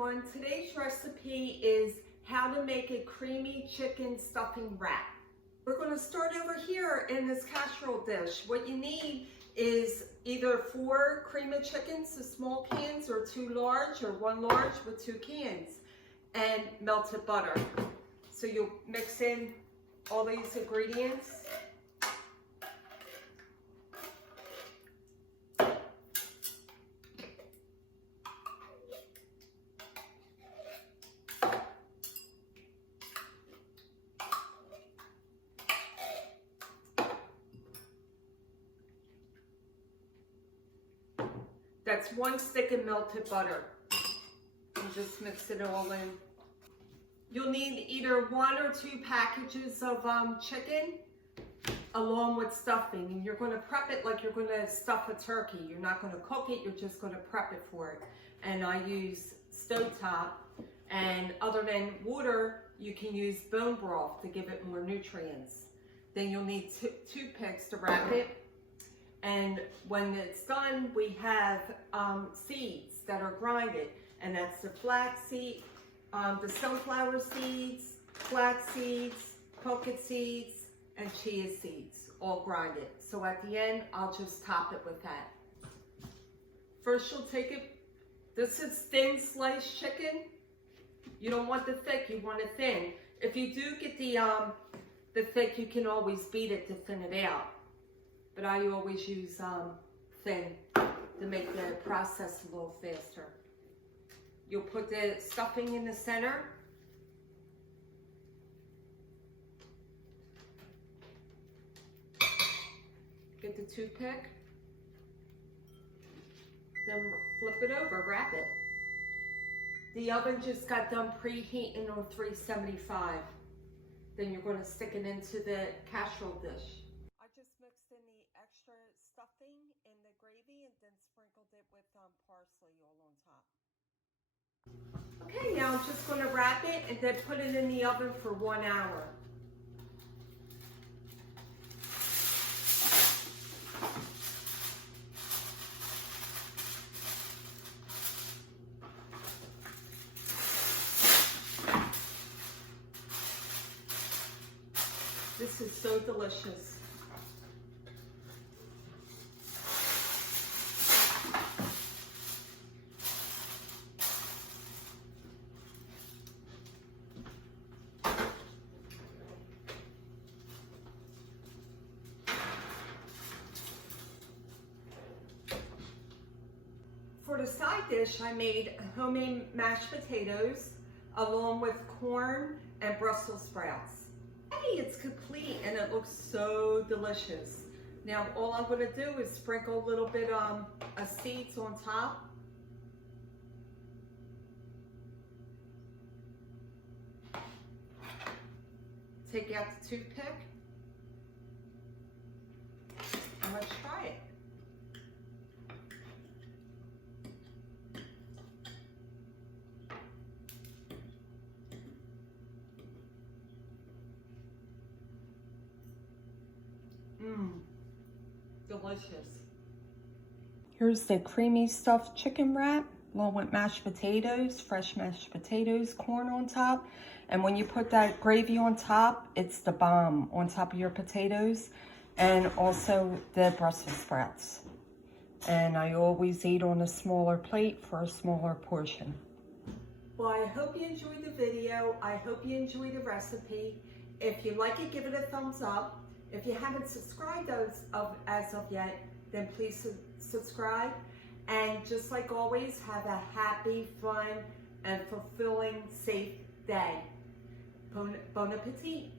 everyone. Today's recipe is how to make a creamy chicken stuffing wrap. We're going to start over here in this casserole dish. What you need is either 4 cream of chickens, the small cans, or 2 large, or 1 large with 2 cans, and melted butter. So you'll mix in all these ingredients. That's 1 stick of melted butter. And just mix it all in. You'll need either 1 or 2 packages of chicken along with stuffing. And you're going to prep it like you're going to stuff a turkey. You're not going to cook it, you're just going to prep it for it. And I use stovetop. And other than water, you can use bone broth to give it more nutrients. Then you'll need toothpicks to wrap it. And when it's done, we have seeds that are grinded, and that's the flaxseed, the sunflower seeds, flax seeds, pumpkin seeds, and chia seeds, all grinded. So at the end, I'll just top it with that. First, you'll take it. This is thin sliced chicken. You don't want the thick; you want it thin. If you do get the thick, you can always beat it to thin it out. But I always use thin to make the process a little faster. You'll put the stuffing in the center. Get the toothpick. Then flip it over, wrap it. The oven just got done preheating on 375. Then you're going to stick it into the casserole dish. Stuffing in the gravy and then sprinkled it with parsley all on top. Okay, now I'm just going to wrap it and then put it in the oven for 1 hour. This is so delicious. For the side dish, I made homemade mashed potatoes along with corn and Brussels sprouts. Hey, it's complete and it looks so delicious. Now all I'm going to do is sprinkle a little bit of seeds on top. Take out the toothpick. And let's try it. Delicious. Here's the creamy stuffed chicken wrap along with mashed potatoes, fresh mashed potatoes, corn on top. And when you put that gravy on top, it's the bomb on top of your potatoes, and also the Brussels sprouts. And I always eat on a smaller plate for a smaller portion. Well, I hope you enjoyed the video. I hope you enjoyed the recipe. If you like it, give it a thumbs up. If you haven't subscribed as of yet, then please subscribe. And just like always, have a happy, fun, and fulfilling, safe day. Bon appetit.